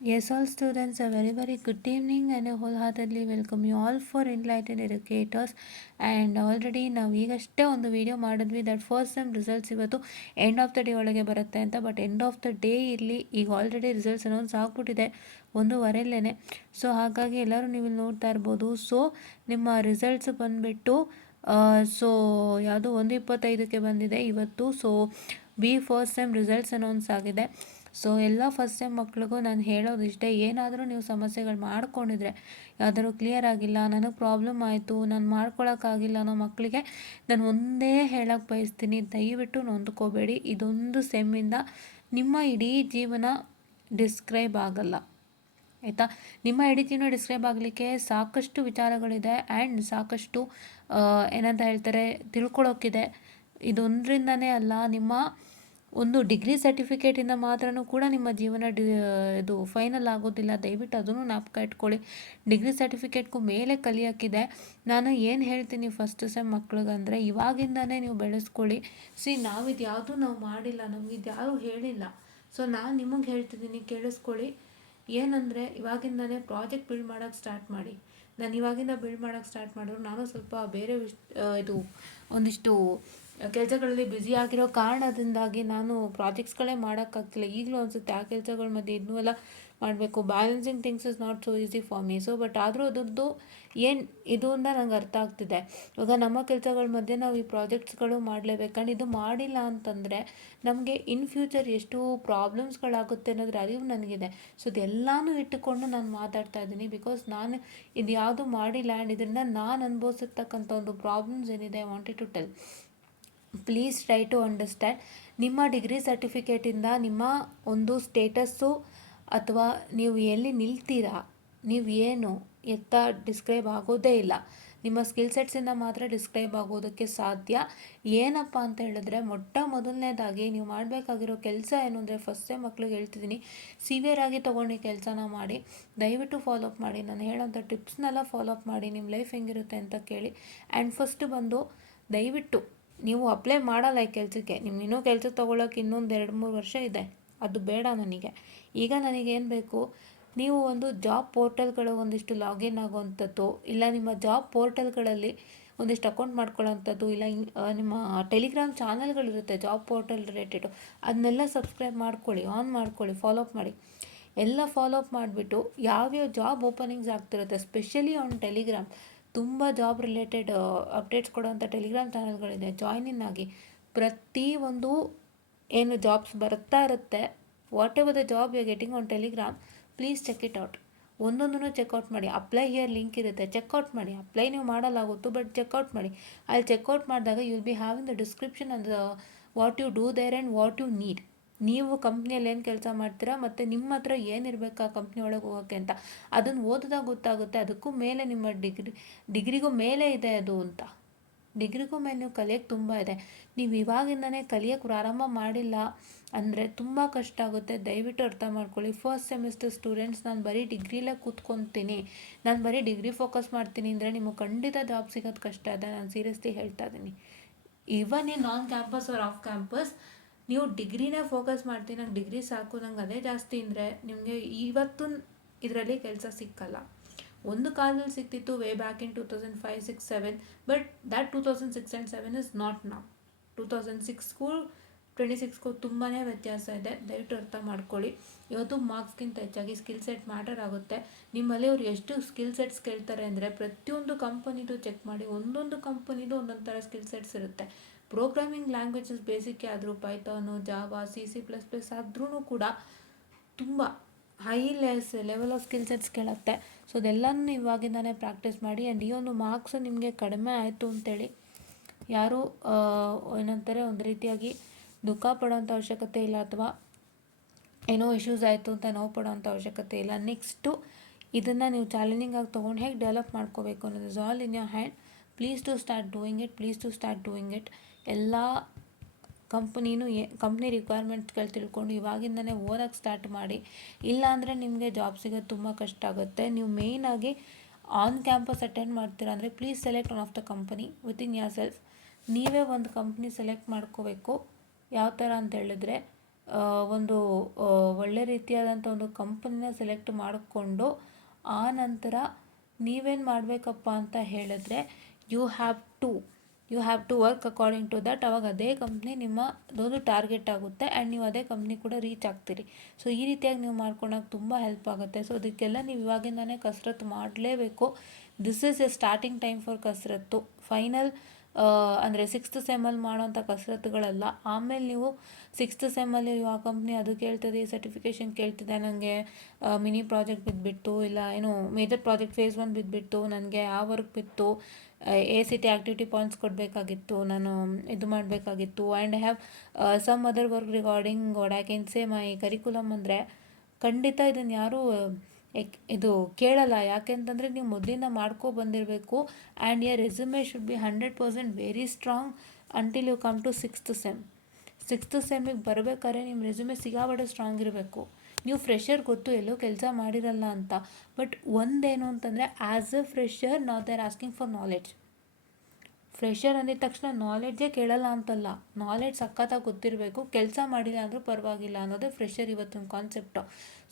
Yes, all students, a very good evening and I wholeheartedly welcome you all for Enlightened Educators. And already ನಾವು ಈಗಷ್ಟೇ ಒಂದು video ಮಾಡಿದ್ವಿ that first sem results ಇವತ್ತು end of the day ಒಳಗೆ ಬರುತ್ತೆ ಅಂತ. But end of the day ಇಲ್ಲಿ ಈಗ ಆಲ್ರೆಡಿ ರಿಸಲ್ಟ್ಸ್ ಅನೌನ್ಸ್ ಆಗ್ಬಿಟ್ಟಿದೆ 1:15. ಸೊ ಹಾಗಾಗಿ ಎಲ್ಲರೂ ನೀವು ಇಲ್ಲಿ ನೋಡ್ತಾ ಇರ್ಬೋದು. ಸೊ ನಿಮ್ಮ ರಿಸಲ್ಟ್ಸ್ ಬಂದುಬಿಟ್ಟು ಸೊ ಯಾವುದು 1:25ಕ್ಕೆ ಬಂದಿದೆ ಇವತ್ತು. So first sem results announce ಆಗಿದೆ. ಸೊ ಎಲ್ಲ ಫಸ್ಟ್ ಸೆಮ್ ಮಕ್ಳಿಗೂ ನಾನು ಹೇಳೋದು ಇಷ್ಟೇ, ಏನಾದರೂ ನೀವು ಸಮಸ್ಯೆಗಳು ಮಾಡ್ಕೊಂಡಿದ್ರೆ, ಯಾವ್ದಾದ್ರು ಕ್ಲಿಯರ್ ಆಗಿಲ್ಲ, ನನಗೆ ಪ್ರಾಬ್ಲಮ್ ಆಯಿತು, ನಾನು ಮಾಡ್ಕೊಳಕ್ಕಾಗಿಲ್ಲ ಅನ್ನೋ ಮಕ್ಕಳಿಗೆ ನಾನು ಒಂದೇ ಹೇಳೋಕ್ಕೆ ಬಯಸ್ತೀನಿ, ದಯವಿಟ್ಟು ನೊಂದ್ಕೋಬೇಡಿ. ಇದೊಂದು ಸೆಮ್ಮಿಂದ ನಿಮ್ಮ ಇಡೀ ಜೀವನ ಡಿಸ್ಕ್ರೈಬ್ ಆಗಲ್ಲ, ಆಯಿತಾ. ನಿಮ್ಮ ಇಡೀ ಜೀವನ ಡಿಸ್ಕ್ರೈಬ್ ಆಗಲಿಕ್ಕೆ ಸಾಕಷ್ಟು ವಿಚಾರಗಳಿದೆ ಆ್ಯಂಡ್ ಸಾಕಷ್ಟು ಏನಂತ ಹೇಳ್ತಾರೆ ತಿಳ್ಕೊಳ್ಳೋಕ್ಕಿದೆ. ಇದೊಂದರಿಂದನೇ ಅಲ್ಲ, ನಿಮ್ಮ ಒಂದು ಡಿಗ್ರಿ ಸರ್ಟಿಫಿಕೇಟಿಂದ ಮಾತ್ರನೂ ಕೂಡ ನಿಮ್ಮ ಜೀವನ ಇದು ಫೈನಲ್ ಆಗೋದಿಲ್ಲ. ದಯವಿಟ್ಟು ಅದನ್ನು ಜ್ಞಾಪಕ ಇಟ್ಕೊಳ್ಳಿ. ಡಿಗ್ರಿ ಸರ್ಟಿಫಿಕೇಟ್ಗೂ ಮೇಲೆ ಕಲಿಯೋಕ್ಕಿದೆ. ನಾನು ಏನು ಹೇಳ್ತೀನಿ ಫಸ್ಟ್ ಸೆಮ್ ಮಕ್ಳಿಗಂದರೆ, ಇವಾಗಿಂದನೇ ನೀವು ಬೆಳೆಸ್ಕೊಳ್ಳಿ. ನಾವಿದು ಯಾವುದೂ ನಾವು ಮಾಡಿಲ್ಲ, ನಮಗಿದು ಯಾರೂ ಹೇಳಿಲ್ಲ. ಸೊ ನಾನು ನಿಮಗೆ ಹೇಳ್ತಿದ್ದೀನಿ, ಕೇಳಿಸ್ಕೊಳ್ಳಿ. ಏನಂದರೆ ಇವಾಗಿಂದನೇ ಪ್ರಾಜೆಕ್ಟ್ ಬಿಲ್ಡ್ ಮಾಡೋಕ್ಕೆ ಸ್ಟಾರ್ಟ್ ಮಾಡಿ. ನಾನು ಇವಾಗಿಂದ ಬಿಲ್ಡ್ ಮಾಡೋಕ್ಕೆ ಸ್ಟಾರ್ಟ್ ಮಾಡಿದ್ರು, ನಾನು ಸ್ವಲ್ಪ ಬೇರೆ ಇದು ಒಂದಿಷ್ಟು ಕೆಲಸಗಳಲ್ಲಿ ಬ್ಯುಸಿ ಆಗಿರೋ ಕಾರಣದಿಂದಾಗಿ ನಾನು ಪ್ರಾಜೆಕ್ಟ್ಸ್ಗಳೇ ಮಾಡೋಕ್ಕಾಗ್ತಿಲ್ಲ. ಈಗಲೂ ಅನಿಸುತ್ತೆ ಆ ಕೆಲಸಗಳ ಮಧ್ಯೆ ಇನ್ನೂ ಎಲ್ಲ ಮಾಡಬೇಕು. Balancing things is not so easy for me. So but ಆದರೂ ಅದರದ್ದು ಏನು ಇದು ಅಂತ ನಂಗೆ ಅರ್ಥ ಆಗ್ತಿದೆ. ಇವಾಗ ನಮ್ಮ ಕೆಲಸಗಳ ಮಧ್ಯೆ ನಾವು ಈ ಪ್ರಾಜೆಕ್ಟ್ಸ್ಗಳು ಮಾಡಲೇಬೇಕಂಡು ಇದು ಮಾಡಿಲ್ಲ ಅಂತಂದರೆ ನಮಗೆ ಇನ್ ಫ್ಯೂಚರ್ ಎಷ್ಟು ಪ್ರಾಬ್ಲಮ್ಸ್ಗಳಾಗುತ್ತೆ ಅನ್ನೋದ್ರ ಅರಿವು ನನಗಿದೆ. ಸೊ ಇದೆಲ್ಲನೂ ಇಟ್ಟುಕೊಂಡು ನಾನು ಮಾತಾಡ್ತಾ ಇದ್ದೀನಿ. ಬಿಕಾಸ್ ನಾನು ಇದು ಯಾವುದು ಮಾಡಿಲ್ಲ ಆ್ಯಂಡ್ ಇದರಿಂದ ನಾನು ಅನುಭವಿಸಿರ್ತಕ್ಕಂಥ ಒಂದು ಪ್ರಾಬ್ಲಮ್ಸ್ ಏನಿದೆ I wanted to tell. Please try to understand. ನಿಮ್ಮ ಡಿಗ್ರಿ ಸರ್ಟಿಫಿಕೇಟಿಂದ ನಿಮ್ಮ ಒಂದು ಸ್ಟೇಟಸ್ಸು ಅಥವಾ ನೀವು ಎಲ್ಲಿ ನಿಲ್ತೀರಾ, ನೀವು ಏನು ಎತ್ತ ಡಿಸ್ಕ್ರೈಬ್ ಆಗೋದೇ ಇಲ್ಲ. ನಿಮ್ಮ ಸ್ಕಿಲ್ ಸೆಟ್ಸಿಂದ ಮಾತ್ರ ಡಿಸ್ಕ್ರೈಬ್ ಆಗೋದಕ್ಕೆ ಸಾಧ್ಯ. ಏನಪ್ಪ ಅಂತ ಹೇಳಿದ್ರೆ, ಮೊದಲನೇದಾಗಿ ನೀವು ಮಾಡಬೇಕಾಗಿರೋ ಕೆಲಸ ಏನು ಅಂದರೆ, ಫಸ್ಟೇ ಮಕ್ಳಿಗೆ ಹೇಳ್ತಿದ್ದೀನಿ, ಸಿವಿಯರಾಗಿ ತೊಗೊಂಡು ಈ ಕೆಲಸನ ಮಾಡಿ. ದಯವಿಟ್ಟು ಫಾಲೋಅಪ್ ಮಾಡಿ. ನಾನು ಹೇಳೋಂಥ ಟಿಪ್ಸ್ನೆಲ್ಲ ಫಾಲೋಅಪ್ ಮಾಡಿ. ನಿಮ್ಮ ಲೈಫ್ ಹೆಂಗಿರುತ್ತೆ ಅಂತ ಕೇಳಿ. ಆ್ಯಂಡ್ ಫಸ್ಟ್ ಬಂದು ದಯವಿಟ್ಟು ನೀವು ಅಪ್ಲೈ ಮಾಡಲ್ಲ ಈ ಕೆಲಸಕ್ಕೆ. ನಿಮ್ಗೆ ಇನ್ನೂ ಕೆಲಸ ತೊಗೊಳಕ್ಕೆ ಇನ್ನೊಂದು 2-3 ವರ್ಷ ಇದೆ. ಅದು ಬೇಡ ನನಗೆ. ಈಗ ನನಗೇನು ಬೇಕು, ನೀವು ಒಂದು ಜಾಬ್ ಪೋರ್ಟಲ್ಗಳು ಒಂದಿಷ್ಟು ಲಾಗಿನ್ ಆಗೋವಂಥದ್ದು, ಇಲ್ಲ ನಿಮ್ಮ ಜಾಬ್ ಪೋರ್ಟಲ್ಗಳಲ್ಲಿ ಒಂದಿಷ್ಟು ಅಕೌಂಟ್ ಮಾಡ್ಕೊಳ್ಳೋವಂಥದ್ದು, ಇಲ್ಲ ನಿಮ್ಮ ಟೆಲಿಗ್ರಾಮ್ ಚಾನಲ್ಗಳಿರುತ್ತೆ ಜಾಬ್ ಪೋರ್ಟಲ್ ರಿಲೇಟೆಡು, ಅದನ್ನೆಲ್ಲ ಸಬ್ಸ್ಕ್ರೈಬ್ ಮಾಡ್ಕೊಳ್ಳಿ, ಆನ್ ಮಾಡ್ಕೊಳ್ಳಿ, ಫಾಲೋಅಪ್ ಮಾಡಿ. ಎಲ್ಲ ಫಾಲೋಅಪ್ ಮಾಡಿಬಿಟ್ಟು ಯಾವ್ಯಾವ ಜಾಬ್ ಓಪನಿಂಗ್ಸ್ ಆಗ್ತಿರುತ್ತೆ, ಸ್ಪೆಷಲಿ ಆನ್ ಟೆಲಿಗ್ರಾಮ್, ತುಂಬ ಜಾಬ್ ರಿಲೇಟೆಡ್ ಅಪ್ಡೇಟ್ಸ್ ಕೊಡೋವಂಥ ಟೆಲಿಗ್ರಾಮ್ ಚಾನಲ್ಗಳಿದೆ, ಜಾಯ್ನ್ ಇನ್ ಆಗಿ. ಪ್ರತಿಯೊಂದು ಏನು ಜಾಬ್ಸ್ ಬರ್ತಾ ಇರುತ್ತೆ, whatever the job you are getting on Telegram, please check it out. ಒಂದೊಂದನ್ನು ಚೆಕ್ಔಟ್ ಮಾಡಿ. ಅಪ್ಲೈ ಹಿಯರ್ ಲಿಂಕ್ ಇರುತ್ತೆ, ಚೆಕ್ಔಟ್ ಮಾಡಿ. ಅಪ್ಲೈ ನೀವು ಮಾಡಲಾಗುತ್ತೋ, ಬಟ್ ಚೆಕ್ಔಟ್ ಮಾಡಿ. ಅಲ್ಲಿ ಚೆಕ್ಔಟ್ ಮಾಡಿದಾಗ you will be having the description and what you do there and what you need. ನೀವು ಕಂಪ್ನಿಯಲ್ಲಿ ಏನು ಕೆಲಸ ಮಾಡ್ತೀರಾ ಮತ್ತು ನಿಮ್ಮ ಹತ್ರ ಏನಿರಬೇಕು ಆ ಕಂಪ್ನಿ ಒಳಗೆ ಹೋಗೋಕ್ಕೆ ಅಂತ ಅದನ್ನು ಓದಿದಾಗ ಗೊತ್ತಾಗುತ್ತೆ. ಅದಕ್ಕೂ ಮೇಲೆ ನಿಮ್ಮ ಡಿಗ್ರಿಗೂ ಮೇಲೆ ಇದೆ ಅದು ಅಂತ. ಡಿಗ್ರಿಗೂ ಮೇಲೆ ನೀವು ಕಲಿಯೋಕ್ಕೆ ತುಂಬ ಇದೆ. ನೀವು ಇವಾಗಿಂದನೇ ಕಲಿಯೋಕ್ಕೆ ಪ್ರಾರಂಭ ಮಾಡಿಲ್ಲ ಅಂದರೆ ತುಂಬ ಕಷ್ಟ ಆಗುತ್ತೆ. ದಯವಿಟ್ಟು ಅರ್ಥ ಮಾಡ್ಕೊಳ್ಳಿ. ಫಸ್ಟ್ ಸೆಮಿಸ್ಟರ್ ಸ್ಟೂಡೆಂಟ್ಸ್, ನಾನು ಬರೀ ಡಿಗ್ರಿಲೇ ಕೂತ್ಕೊತೀನಿ, ನಾನು ಬರೀ ಡಿಗ್ರಿ ಫೋಕಸ್ ಮಾಡ್ತೀನಿ ಅಂದರೆ ನಿಮಗೆ ಖಂಡಿತ ಜಾಬ್ ಸಿಗೋದು ಕಷ್ಟ ಇದೆ. ನಾನು ಸೀರಿಯಸ್ಲಿ ಹೇಳ್ತಾ ಇದ್ದೀನಿ. Even in non campus or off campus, ನೀವು ಡಿಗ್ರಿನೇ ಫೋಕಸ್ ಮಾಡ್ತೀನಿ, ನಂಗೆ ಡಿಗ್ರಿ ಸಾಕು, ನಂಗೆ ಅದೇ ಜಾಸ್ತಿ ಅಂದರೆ ನಿಮಗೆ ಇವತ್ತು ಇದರಲ್ಲಿ ಕೆಲಸ ಸಿಕ್ಕಲ್ಲ. ಒಂದು ಕಾಲದಲ್ಲಿ ಸಿಕ್ತಿತ್ತು way back in 2005, 6, 7, but that 2006 and 7 is not now. 2006ಗೂ 26ಗೂ ತುಂಬಾ ವ್ಯತ್ಯಾಸ ಇದೆ. ದಯವಿಟ್ಟು ಅರ್ಥ ಮಾಡ್ಕೊಳ್ಳಿ. ಇವತ್ತು ಮಾರ್ಕ್ಸ್ಗಿಂತ ಹೆಚ್ಚಾಗಿ ಸ್ಕಿಲ್ ಸೆಟ್ ಮ್ಯಾಟರ್ ಆಗುತ್ತೆ. ನಿಮ್ಮಲ್ಲಿ ಅವ್ರು ಎಷ್ಟು ಸ್ಕಿಲ್ ಸೆಟ್ಸ್ ಕೇಳ್ತಾರೆ ಅಂದರೆ, ಪ್ರತಿಯೊಂದು ಕಂಪನಿದು ಚೆಕ್ ಮಾಡಿ. ಒಂದೊಂದು ಕಂಪನಿದು ಒಂದೊಂದು ಥರ ಸ್ಕಿಲ್ ಸೆಟ್ಸ್ ಇರುತ್ತೆ. ಪ್ರೋಗ್ರಾಮಿಂಗ್ ಲ್ಯಾಂಗ್ವೇಜಸ್ ಬೇಸಿಕ್ ಆದರೂ, ಪೈಥಾನು, ಜಾವಾ, C++ ಆದ್ರೂ ಕೂಡ ತುಂಬ high level of skill sets ಕೇಳುತ್ತೆ. ಸೊ ಅದೆಲ್ಲನೂ ಇವಾಗಿಂದನೇ ಪ್ರಾಕ್ಟೀಸ್ ಮಾಡಿ. ಆ್ಯಂಡ್ ಈ ಒಂದು ಮಾರ್ಕ್ಸ್ ನಿಮಗೆ ಕಡಿಮೆ ಆಯಿತು ಅಂತೇಳಿ ಯಾರೂ ಏನಂತಾರೆ ಒಂದು ರೀತಿಯಾಗಿ ದುಃಖ ಪಡೋಂಥ ಅವಶ್ಯಕತೆ ಇಲ್ಲ, ಅಥವಾ ಏನೋ ಇಶ್ಯೂಸ್ ಆಯಿತು ಅಂತ ನೋವು ಪಡೋಂಥ ಅವಶ್ಯಕತೆ ಇಲ್ಲ. ನೆಕ್ಸ್ಟು ಇದನ್ನು ನೀವು ಚಾಲೆಂಜಿಂಗ್ ಆಗಿ ತೊಗೊಂಡು ಹೇಗೆ ಡೆವಲಪ್ ಮಾಡ್ಕೋಬೇಕು ಅನ್ನೋದು is all in your hand. Please to start doing it. ಎಲ್ಲ ಕಂಪ್ನಿ ರಿಕ್ವೈರ್ಮೆಂಟ್ಸ್ಗಳು ತಿಳ್ಕೊಂಡು ಇವಾಗಿಂದನೇ ಓದೋಕ್ಕೆ ಸ್ಟಾರ್ಟ್ ಮಾಡಿ. ಇಲ್ಲಾಂದರೆ ನಿಮಗೆ ಜಾಬ್ ಸಿಗೋದು ತುಂಬ ಕಷ್ಟ ಆಗುತ್ತೆ. ನೀವು ಮೇಯ್ನಾಗಿ ಆನ್ ಕ್ಯಾಂಪಸ್ ಅಟೆಂಡ್ ಮಾಡ್ತೀರಾ ಅಂದರೆ please select one of the company within your self. ನೀವೇ ಒಂದು ಕಂಪ್ನಿ ಸೆಲೆಕ್ಟ್ ಮಾಡ್ಕೋಬೇಕು. ಯಾವ ಥರ ಅಂತ ಹೇಳಿದ್ರೆ, ಒಂದು ಒಳ್ಳೆ ರೀತಿಯಾದಂಥ ಒಂದು ಕಂಪನಿನ ಸೆಲೆಕ್ಟ್ ಮಾಡಿಕೊಂಡು ಆ ನಂತರ ನೀವೇನು ಮಾಡಬೇಕಪ್ಪ ಅಂತ ಹೇಳಿದ್ರೆ you have to work according to that. ಅವಾಗ ಅದೇ ಕಂಪ್ನಿ ನಿಮ್ಮದೊಂದು ಟಾರ್ಗೆಟ್ ಆಗುತ್ತೆ ಆ್ಯಂಡ್ ನೀವು ಅದೇ ಕಂಪ್ನಿ ಕೂಡ ರೀಚ್ ಆಗ್ತೀರಿ. ಸೊ ಈ ರೀತಿಯಾಗಿ ನೀವು ಮಾಡ್ಕೊಂಡಾಗ ತುಂಬ ಹೆಲ್ಪ್ ಆಗುತ್ತೆ. ಸೊ ಅದಕ್ಕೆಲ್ಲ ನೀವು ಇವಾಗಿಂದನೇ ಕಸರತ್ತು ಮಾಡಲೇಬೇಕು. This is A starting time for ಕಸರತ್ತು. ಫೈನಲ್ ಅಂದರೆ 6th ಸೆಮ್ಮಲ್ಲಿ ಮಾಡೋಂಥ ಕಸರತ್ತುಗಳಲ್ಲ. ಆಮೇಲೆ ನೀವು 6th ಸೆಮ್ಮಲ್ಲಿ ಆ ಕಂಪ್ನಿ ಅದು ಕೇಳ್ತದೆ, ಈ ಸರ್ಟಿಫಿಕೇಷನ್ ಕೇಳ್ತಿದೆ, ನನಗೆ ಮಿನಿ ಪ್ರಾಜೆಕ್ಟ್ ಬಿದ್ದುಬಿಟ್ಟು, ಇಲ್ಲ ಏನು ಮೇಜರ್ ಪ್ರಾಜೆಕ್ಟ್ ಫೇಸ್ 1 ಬಿದ್ದುಬಿಟ್ಟು, ನನಗೆ ಆ ವರ್ಕ್ ಬಿತ್ತು, ACT ಆ್ಯಕ್ಟಿವಿಟಿ ಪಾಯಿಂಟ್ಸ್ ಕೊಡಬೇಕಾಗಿತ್ತು, ನಾನು ಇದು ಮಾಡಬೇಕಾಗಿತ್ತು, and I have some other work regarding what I can say my curriculum ಅಂದರೆ ಖಂಡಿತ ಇದನ್ನು ಯಾರೂ ಇದು ಕೇಳಲ್ಲ. ಯಾಕೆಂತಂದರೆ ನೀವು ಮೊದಲಿಂದ ಮಾಡ್ಕೊ ಬಂದಿರಬೇಕು. And your resume should be 100% very strong until you come to 6th sem. 6th ಸೆಮ್ಮಿಗೆ ಬರಬೇಕಾದ್ರೆ ನಿಮ್ಮ ರೆಸ್ಯೂಮೆ ಸಿಗಾಬಟ್ಟೆ ಸ್ಟ್ರಾಂಗ್ ಇರಬೇಕು. ನೀವು ಫ್ರೆಷರ್ ಗೊತ್ತು, ಎಲ್ಲೂ ಕೆಲಸ ಮಾಡಿರಲ್ಲ ಅಂತ, ಬಟ್ ಒಂದೇನು ಅಂತಂದರೆ as a fresher not they are asking for knowledge. Fresher ಅಂದಿದ ತಕ್ಷಣ ನಾಲೆಡ್ಜೇ ಕೇಳಲ್ಲ ಅಂತಲ್ಲ, ನಾಲೆಡ್ಜ್ ಸಖತ್ತಾಗಿ ಗೊತ್ತಿರಬೇಕು, ಕೆಲಸ ಮಾಡಿಲ್ಲ ಅಂದರೂ ಪರವಾಗಿಲ್ಲ ಅನ್ನೋದೇ ಫ್ರೆಷರ್ ಇವತ್ತಿನ ಕಾನ್ಸೆಪ್ಟು.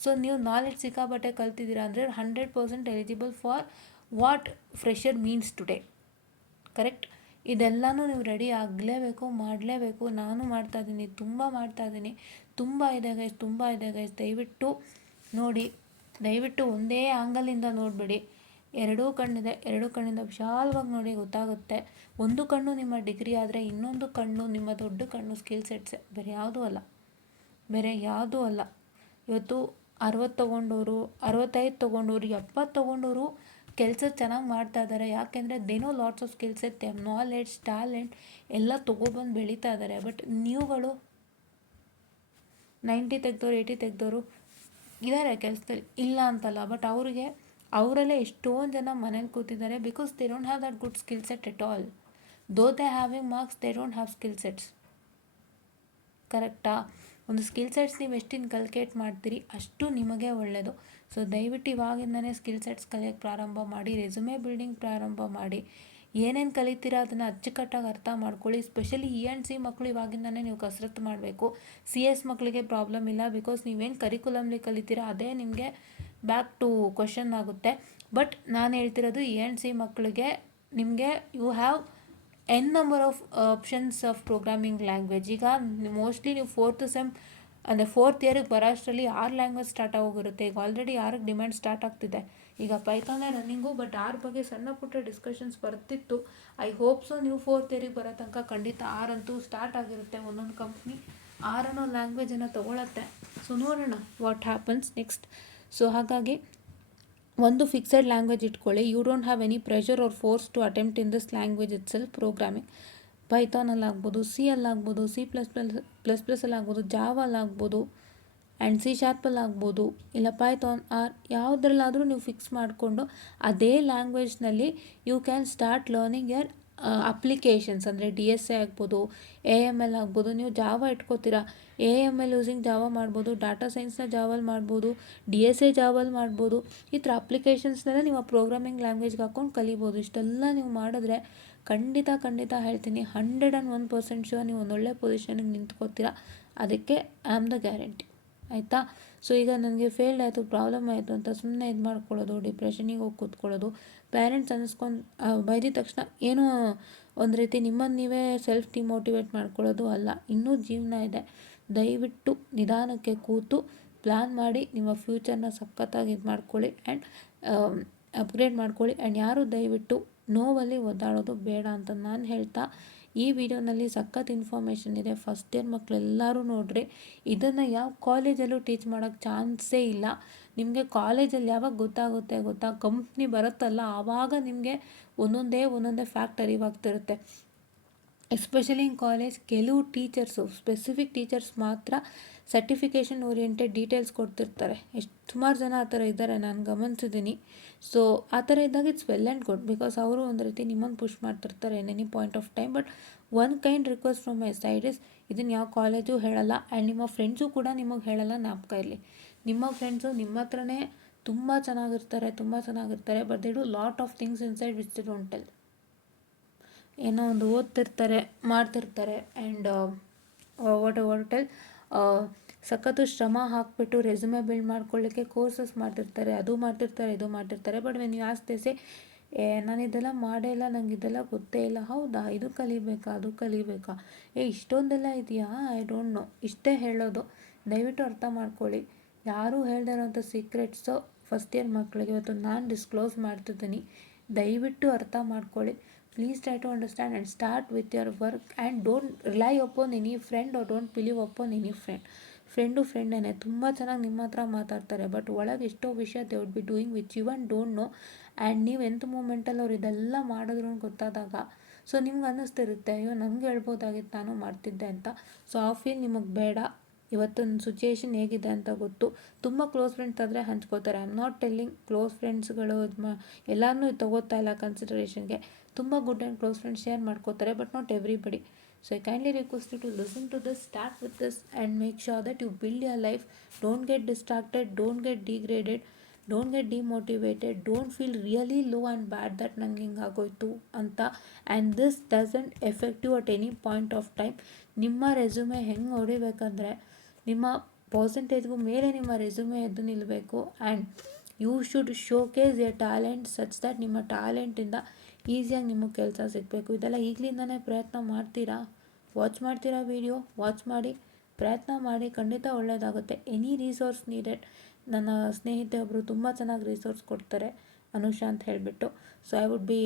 ಸೊ ನೀವು ನಾಲೆಡ್ಜ್ ಸಿಕ್ಕಾಬಟ್ಟೆ ಕಲ್ತಿದ್ದೀರಾ ಅಂದರೆ 100% eligible for what fresher means today. Correct? ಇದೆಲ್ಲನೂ ನೀವು ರೆಡಿ ಆಗಲೇಬೇಕು, ಮಾಡಲೇಬೇಕು. ನಾನು ಮಾಡ್ತಾಯಿದ್ದೀನಿ, ತುಂಬ ಮಾಡ್ತಾಯಿದ್ದೀನಿ. ತುಂಬ ಇದೆ ಗೈಸ್. ದಯವಿಟ್ಟು ನೋಡಿ, ದಯವಿಟ್ಟು ಒಂದೇ ಆ್ಯಂಗಲಿಂದ ನೋಡಬೇಡಿ. ಎರಡೂ ಕಣ್ಣಿಂದ ವಿಶಾಲವಾಗಿ ನೋಡಿ, ಗೊತ್ತಾಗುತ್ತೆ. ಒಂದು ಕಣ್ಣು ನಿಮ್ಮ ಡಿಗ್ರಿ ಆದರೆ ಇನ್ನೊಂದು ಕಣ್ಣು ನಿಮ್ಮ ದೊಡ್ಡ ಕಣ್ಣು ಸ್ಕಿಲ್ ಸೆಟ್ಸೆ, ಬೇರೆ ಯಾವುದೂ ಅಲ್ಲ. ಇವತ್ತು 60 ತೊಗೊಂಡವರು, 65 ತೊಗೊಂಡವರು, 70 ತೊಗೊಂಡವರು ಕೆಲಸ ಚೆನ್ನಾಗಿ ಮಾಡ್ತಾ ಇದ್ದಾರೆ. ಯಾಕೆಂದರೆ they know lots of skill set, knowledge, talent ಎಲ್ಲ ತೊಗೊಬಂದು ಬೆಳೀತಾ ಇದ್ದಾರೆ. ಬಟ್ ನೀವುಗಳು 90 ತೆಗೆದವರು, 80 ತೆಗೆದವರು ಇದ್ದಾರೆ ಕೆಲಸದಲ್ಲಿ, ಇಲ್ಲ ಅಂತಲ್ಲ. ಬಟ್ ಅವರಲ್ಲೇ ಎಷ್ಟೊಂದು ಜನ ಮನೇಲಿ ಕೂತಿದ್ದಾರೆ because they don't have that good skill set at all. Though they having marks, they don't have skill sets. ಕರೆಕ್ಟಾ? ಒಂದು ಸ್ಕಿಲ್ ಸೆಟ್ಸ್ ನೀವು ಎಷ್ಟು ಇನ್ಕಲ್ಕೇಟ್ ಮಾಡ್ತೀರಿ ಅಷ್ಟು ನಿಮಗೆ ಒಳ್ಳೆಯದು. ಸೊ ದಯವಿಟ್ಟು ಇವಾಗಿಂದನೇ ಸ್ಕಿಲ್ ಸೆಟ್ಸ್ ಕಲಿಯೋಕ್ಕೆ ಪ್ರಾರಂಭ ಮಾಡಿ, ರೆಸ್ಯೂಮೆ ಬಿಲ್ಡಿಂಗ್ ಪ್ರಾರಂಭ ಮಾಡಿ. ಏನೇನು ಕಲಿತೀರಾ ಅದನ್ನು ಅಚ್ಚುಕಟ್ಟಾಗಿ ಅರ್ಥ ಮಾಡ್ಕೊಳ್ಳಿ. ಸ್ಪೆಷಲಿ E&C ಮಕ್ಕಳು ಇವಾಗಿಂದನೇ ನೀವು ಕಸರತ್ತು ಮಾಡಬೇಕು. CS ಮಕ್ಕಳಿಗೆ ಪ್ರಾಬ್ಲಮ್ ಇಲ್ಲ, ಬಿಕಾಸ್ ನೀವೇನು ಕರಿಕ್ಯುಲಮ್ಲಿ ಕಲಿತೀರಾ ಅದೇ ನಿಮಗೆ ಬ್ಯಾಕ್ ಟು ಕ್ವಶನ್ ಆಗುತ್ತೆ. ಬಟ್ ನಾನು ಹೇಳ್ತಿರೋದು E&C ಮಕ್ಕಳಿಗೆ ನಿಮಗೆ you have an number of options of programming language. ಈಗ ಮೋಸ್ಟ್ಲಿ ನೀವು 4th ಸೆಮ್ ಅಂದರೆ 4th ಇಯರಿಗೆ ಬರೋ ಅಷ್ಟರಲ್ಲಿ 6 ಲ್ಯಾಂಗ್ವೇಜ್ ಸ್ಟಾರ್ಟ್ ಆಗೋಗಿರುತ್ತೆ. ಈಗ ಆಲ್ರೆಡಿ 6ಕ್ಕೆ ಡಿಮ್ಯಾಂಡ್ ಸ್ಟಾರ್ಟ್ ಆಗ್ತಿದೆ. ಈಗ ಪೈಥಾನೇ ರನ್ನಿಂಗು, ಬಟ್ 6 ಬಗ್ಗೆ ಸಣ್ಣ ಪುಟ್ಟ ಡಿಸ್ಕಷನ್ಸ್ ಬರ್ತಿತ್ತು. ಐ ಹೋಪ್ ಸೊ ನೀವು 4th ಇಯರಿಗೆ ಬರೋ ತನಕ ಖಂಡಿತ 6 ಅಂತೂ ಸ್ಟಾರ್ಟ್ ಆಗಿರುತ್ತೆ. ಒಂದೊಂದು ಕಂಪ್ನಿ 6 ಅನ್ನೋ ಲ್ಯಾಂಗ್ವೇಜನ್ನು ತೊಗೊಳತ್ತೆ. ಸೊ ನೋಡೋಣ ವಾಟ್ ಹ್ಯಾಪನ್ಸ್ ನೆಕ್ಸ್ಟ್. ಸೊ ಹಾಗಾಗಿ ಒಂದು ಫಿಕ್ಸೆಡ್ ಲ್ಯಾಂಗ್ವೇಜ್ ಇಟ್ಕೊಳ್ಳಿ. You don't have any pressure or force to attempt in this language itself. Programming ಪೈಥಾನಲ್ಲಾಗ್ಬೋದು, C C++ಅಲ್ಲಾಗ್ಬೋದು, ಜಾವಲ್ಲಾಗ್ಬೋದು, ಆ್ಯಂಡ್ C# ಆಗ್ಬೋದು, ಇಲ್ಲ ಪೈಥಾನ್ ಆರ್ ಯಾವುದ್ರಲ್ಲಾದರೂ ನೀವು ಫಿಕ್ಸ್ ಮಾಡಿಕೊಂಡು ಅದೇ ಲ್ಯಾಂಗ್ವೇಜ್ನಲ್ಲಿ you can start learning your applications. ಅಂದರೆ DSA ಆಗ್ಬೋದು, AML ಆಗ್ಬೋದು. ನೀವು ಜಾವ ಇಟ್ಕೋತೀರಾ, AML ಯೂಸಿಂಗ್ ಜಾವ ಮಾಡ್ಬೋದು, ಡಾಟಾ ಸೈನ್ಸ್ನ ಜಾವಲ್ಲಿ ಮಾಡ್ಬೋದು, DSA ಜಾವಲ್ಲಿ ಮಾಡ್ಬೋದು. ಈ ಥರ ಅಪ್ಲಿಕೇಶನ್ಸ್ನೆಲ್ಲ ನೀವು ಪ್ರೋಗ್ರಾಮಿಂಗ್ ಲ್ಯಾಂಗ್ವೇಜ್ಗೆ ಹಾಕ್ಕೊಂಡು ಕಲಿಬೋದು. ಇಷ್ಟೆಲ್ಲ ನೀವು ಮಾಡಿದ್ರೆ ಖಂಡಿತ ಹೇಳ್ತೀನಿ 101% ಶೂರ್ ನೀವು ಒಂದೊಳ್ಳೆ ಪೊಸಿಷನಿಗೆ ನಿಂತ್ಕೋತೀರಾ. ಅದಕ್ಕೆ ಐ ಆಮ್ ದ ಗ್ಯಾರಂಟಿ. ಆಯಿತಾ? ಸೊ ಈಗ ನನಗೆ ಫೇಲ್ಡ್ ಆಯಿತು, ಪ್ರಾಬ್ಲಮ್ ಆಯಿತು ಅಂತ ಸುಮ್ಮನೆ ಇದು ಮಾಡ್ಕೊಳ್ಳೋದು, ಡಿಪ್ರೆಷನಿಗೆ ಹೋಗಿ ಕೂತ್ಕೊಳ್ಳೋದು, ಪೇರೆಂಟ್ಸ್ ಅನ್ನಿಸ್ಕೊಂಡು ಬೈದಿದ ತಕ್ಷಣ ಏನೋ ಒಂದು ರೀತಿ ನಿಮ್ಮನ್ನು ನೀವೇ ಸೆಲ್ಫ್ ಡಿಮೋಟಿವೇಟ್ ಮಾಡ್ಕೊಳ್ಳೋದು ಅಲ್ಲ. ಇನ್ನೂ ಜೀವನ ಇದೆ. ದಯವಿಟ್ಟು ನಿಧಾನಕ್ಕೆ ಕೂತು ಪ್ಲ್ಯಾನ್ ಮಾಡಿ ನಿಮ್ಮ ಫ್ಯೂಚರ್ನ ಸಖತ್ತಾಗಿ ಇದು ಮಾಡ್ಕೊಳ್ಳಿ ಆ್ಯಂಡ್ ಅಪ್ಗ್ರೇಡ್ ಮಾಡ್ಕೊಳ್ಳಿ. ಆ್ಯಂಡ್ ಯಾರು ದಯವಿಟ್ಟು ನೋವಲ್ಲಿ ಒದ್ದಾಡೋದು ಬೇಡ ಅಂತ ನಾನು ಹೇಳ್ತಾ, ಈ ವಿಡಿಯೋನಲ್ಲಿ ಸಖತ್ ಇನ್ಫಾರ್ಮೇಷನ್ ಇದೆ. ಫಸ್ಟ್ ಇಯರ್ ಮಕ್ಕಳೆಲ್ಲರೂ ನೋಡ್ರಿ. ಇದನ್ನು ಯಾವ ಕಾಲೇಜಲ್ಲೂ ಟೀಚ್ ಮಾಡೋಕ್ಕೆ ಚಾನ್ಸೇ ಇಲ್ಲ. ನಿಮಗೆ ಕಾಲೇಜಲ್ಲಿ ಯಾವಾಗ ಗೊತ್ತಾ ಕಂಪ್ನಿ ಬರುತ್ತಲ್ಲ ಆವಾಗ ನಿಮಗೆ ಒಂದೊಂದೇ ಫ್ಯಾಕ್ಟ್ ಅರಿವಾಗ್ತಿರುತ್ತೆ. ಎಸ್ಪೆಷಲಿ ಇನ್ ಕಾಲೇಜ್ ಕೆಲವು ಟೀಚರ್ಸು, ಸ್ಪೆಸಿಫಿಕ್ ಟೀಚರ್ಸ್ ಮಾತ್ರ ಸರ್ಟಿಫಿಕೇಷನ್ ಓರಿಯೆಂಟೆಡ್ ಡೀಟೇಲ್ಸ್ ಕೊಡ್ತಿರ್ತಾರೆ. ಸುಮಾರು ಜನ ಆ ಥರ ಇದ್ದಾರೆ, ನಾನು ಗಮನಿಸಿದ್ದೀನಿ. ಸೊ ಆ ಥರ ಇದ್ದಾಗ it's well and good, because ಅವರು ಒಂದು ರೀತಿ ನಿಮ್ಮನ್ನು ಪುಷ್ ಮಾಡ್ತಿರ್ತಾರೆ N any point of time. But one kind request from my side is, ಇದನ್ನು ಯಾವ ಕಾಲೇಜು ಹೇಳಲ್ಲ ಆ್ಯಂಡ್ ನಿಮ್ಮ ಫ್ರೆಂಡ್ಸು ಕೂಡ ನಿಮಗೆ ಹೇಳಲ್ಲ, ಜ್ಞಾಪಕ ಇರಲಿ. ನಿಮ್ಮ ಫ್ರೆಂಡ್ಸು ನಿಮ್ಮ ಹತ್ರನೇ ತುಂಬ ಚೆನ್ನಾಗಿರ್ತಾರೆ, but they do lot of things inside which they don't tell. ಏನೋ ಒಂದು ಓದ್ತಿರ್ತಾರೆ, ಮಾಡ್ತಿರ್ತಾರೆ, ಆ್ಯಂಡ್ ವಾಟ್ ಟೆಲ್ ಸಖತ್ತು ಶ್ರಮ ಹಾಕಿಬಿಟ್ಟು ರೆಸ್ಯೂಮೆ ಬಿಲ್ಡ್ ಮಾಡ್ಕೊಳ್ಳಿಕ್ಕೆ ಕೋರ್ಸಸ್ ಮಾಡ್ತಿರ್ತಾರೆ, ಅದು ಮಾಡ್ತಿರ್ತಾರೆ, ಇದು ಮಾಡ್ತಿರ್ತಾರೆ. But when you ask they say ನಾನು ಇದೆಲ್ಲ ಮಾಡೇ ಇಲ್ಲ, ನಂಗೆ ಇದೆಲ್ಲ ಗೊತ್ತೇ ಇಲ್ಲ. ಹೌದಾ, ಇದು ಕಲಿಬೇಕಾ, ಅದು ಕಲಿಬೇಕಾ, ಇಷ್ಟೊಂದೆಲ್ಲ ಇದೆಯಾ, ಐ ಡೋಂಟ್ ನೋ, ಇಷ್ಟೇ ಹೇಳೋದು. ದಯವಿಟ್ಟು ಅರ್ಥ ಮಾಡ್ಕೊಳ್ಳಿ. ಯಾರೂ ಹೇಳ್ದೇ ಇರೋಂಥ ಸೀಕ್ರೆಟ್ಸು ಫಸ್ಟ್ ಇಯರ್ ಮಕ್ಕಳಿಗೆ ಇವತ್ತು ನಾನು ಡಿಸ್ಕ್ಲೋಸ್ ಮಾಡ್ತಿದ್ದೀನಿ. ದಯವಿಟ್ಟು ಅರ್ಥ ಮಾಡ್ಕೊಳ್ಳಿ. Please try to understand and start with your work and don't rely upon any friend or don't believe upon any friend. ಫ್ರೆಂಡೇನೆ ತುಂಬ ಚೆನ್ನಾಗಿ ನಿಮ್ಮ ಹತ್ರ ಮಾತಾಡ್ತಾರೆ, ಬಟ್ ಒಳಗೆ ಎಷ್ಟೋ ವಿಷಯ they would be doing which you one don't know. And ನೀವು ಎಂಥ ಮೂಮೆಂಟಲ್ಲಿ ಅವ್ರು ಇದೆಲ್ಲ ಮಾಡಿದ್ರು ಗೊತ್ತಾದಾಗ ಸೊ ನಿಮ್ಗೆ ಅನ್ನಿಸ್ತಿರುತ್ತೆ, ಅಯ್ಯೋ ನನಗೆ ಹೇಳ್ಬೋದಾಗಿತ್ತು, ನಾನು ಮಾಡ್ತಿದ್ದೆ ಅಂತ. ಸೊ ಆ ಫೀಲ್ ನಿಮಗೆ ಬೇಡ. ಇವತ್ತಿನ ಸಿಚುಯೇಷನ್ ಹೇಗಿದೆ ಅಂತ ಗೊತ್ತು. ತುಂಬ ಕ್ಲೋಸ್ ಫ್ರೆಂಡ್ಸ್ ಆದರೆ ಹಂಚ್ಕೋತಾರೆ. I am not telling close ಫ್ರೆಂಡ್ಸ್ಗಳು ಎಲ್ಲನೂ ತೊಗೋತಾ ಇಲ್ಲ ಕನ್ಸಿಡರೇಷನ್ಗೆ. ತುಂಬ good and close friends share ಮಾಡ್ಕೋತಾರೆ, but not everybody. So I kindly request you to listen to this, start with this and make sure that you build your life. Don't get distracted, don't get degraded, don't get demotivated, don't feel really low and bad that ನಂಗೆ ಹಿಂಗೆ ಆಗೋಯ್ತು ಅಂತ. And this doesn't effect you at any point of time. ನಿಮ್ಮ resume ಹೆಂಗೆ ಹೊಡಿಬೇಕಂದ್ರೆ ನಿಮ್ಮ ಪರ್ಸೆಂಟೇಜ್ಗೂ ಮೇಲೆ ನಿಮ್ಮ ರೆಸ್ಯೂಮೆ ಎದ್ದು ನಿಲ್ಲಬೇಕು. And you should showcase your talent such that ನಿಮ್ಮ ಟ್ಯಾಲೆಂಟಿಂದ ಈಸಿಯಾಗಿ ನಿಮಗೆ ಕೆಲಸ ಸಿಗಬೇಕು. ಇದೆಲ್ಲ ಈಗಲಿಂದನೇ ಪ್ರಯತ್ನ ಮಾಡ್ತೀರಾ, ಮಾಡ್ತೀರಾ ವಿಡಿಯೋ ವಾಚ್ ಮಾಡಿ, ಪ್ರಯತ್ನ ಮಾಡಿ, ಖಂಡಿತ ಒಳ್ಳೆಯದಾಗುತ್ತೆ. Any resource needed. ನನ್ನ ಸ್ನೇಹಿತೆ ಒಬ್ಬರು ತುಂಬ ಚೆನ್ನಾಗಿ ರಿಸೋರ್ಸ್ ಕೊಡ್ತಾರೆ, ಅನುಷಾ ಅಂತ ಹೇಳಿಬಿಟ್ಟು. So I would be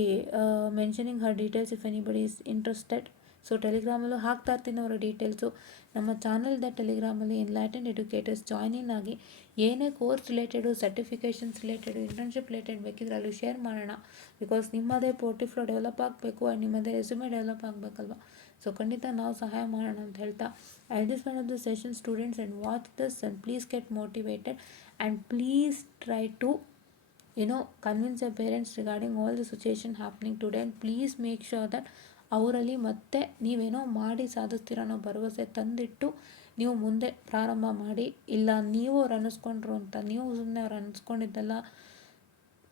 mentioning her details if anybody is interested. So ಟೆಲಿಗ್ರಾಮಲ್ಲೂ ಹಾಕ್ತಾ ಇರ್ತೀನಿ ಅವರ ಡೀಟೇಲ್ಸು. ನಮ್ಮ ಚಾನಲ್ ಇದೆ ಟೆಲಿಗ್ರಾಮಲ್ಲಿ, ಎನ್ಲೈಟೆಂಡ್ ಎಡ್ಯುಕೇಟರ್ಸ್. ಜಾಯ್ನ್ ಇನ್ ಆಗಿ. ಏನೇ course related, certifications related, internship related ಬೇಕಿದ್ರೆ ಅಲ್ಲಿ ಶೇರ್ ಮಾಡೋಣ. ಬಿಕಾಸ್ ನಿಮ್ಮದೇ ಪೋರ್ಟ್ಫೋಲಿಯೋ ಡೆವಲಪ್ ಆಗಬೇಕು ಆ್ಯಂಡ್ ನಿಮ್ಮದೇ ರೆಸ್ಯೂಮೆ ಡೆವಲಪ್ ಆಗಬೇಕಲ್ವ. ಸೊ ಖಂಡಿತ ನಾವು ಸಹಾಯ ಮಾಡೋಣ ಅಂತ ಹೇಳ್ತಾ, I this one of the session students and watch this and please get motivated and please try to convince your parents regarding all the situation happening today. And please make sure that ಅವರಲ್ಲಿ ಮತ್ತೆ ನೀವೇನೋ ಮಾಡಿ ಸಾಧಿಸ್ತೀರೋ ಅನ್ನೋ ಭರವಸೆ ತಂದಿಟ್ಟು ನೀವು ಮುಂದೆ ಪ್ರಾರಂಭ ಮಾಡಿ. ಇಲ್ಲ ನೀವು ಅವ್ರು ಅನ್ನಿಸ್ಕೊಂಡ್ರು ಅಂತ ನೀವು ಸುಮ್ಮನೆ ಅವ್ರು ಅನ್ನಿಸ್ಕೊಂಡಿದ್ದೆಲ್ಲ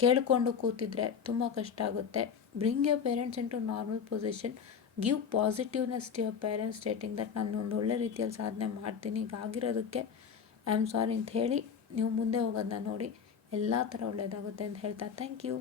ಕೇಳಿಕೊಂಡು ಕೂತಿದ್ರೆ ತುಂಬ ಕಷ್ಟ ಆಗುತ್ತೆ. Bring your parents in to normal position. Give positiveness to your parents stating that ನಾನು ಒಂದು ಒಳ್ಳೆ ರೀತಿಯಲ್ಲಿ ಸಾಧನೆ ಮಾಡ್ತೀನಿ, ಹೀಗಾಗಿರೋದಕ್ಕೆ ಐ ಆಮ್ ಸಾರಿ ಅಂತ ಹೇಳಿ ನೀವು ಮುಂದೆ ಹೋಗೋದನ್ನ ನೋಡಿ. ಎಲ್ಲ ಥರ ಒಳ್ಳೆಯದಾಗುತ್ತೆ ಅಂತ ಹೇಳ್ತಾ ಥ್ಯಾಂಕ್ ಯು.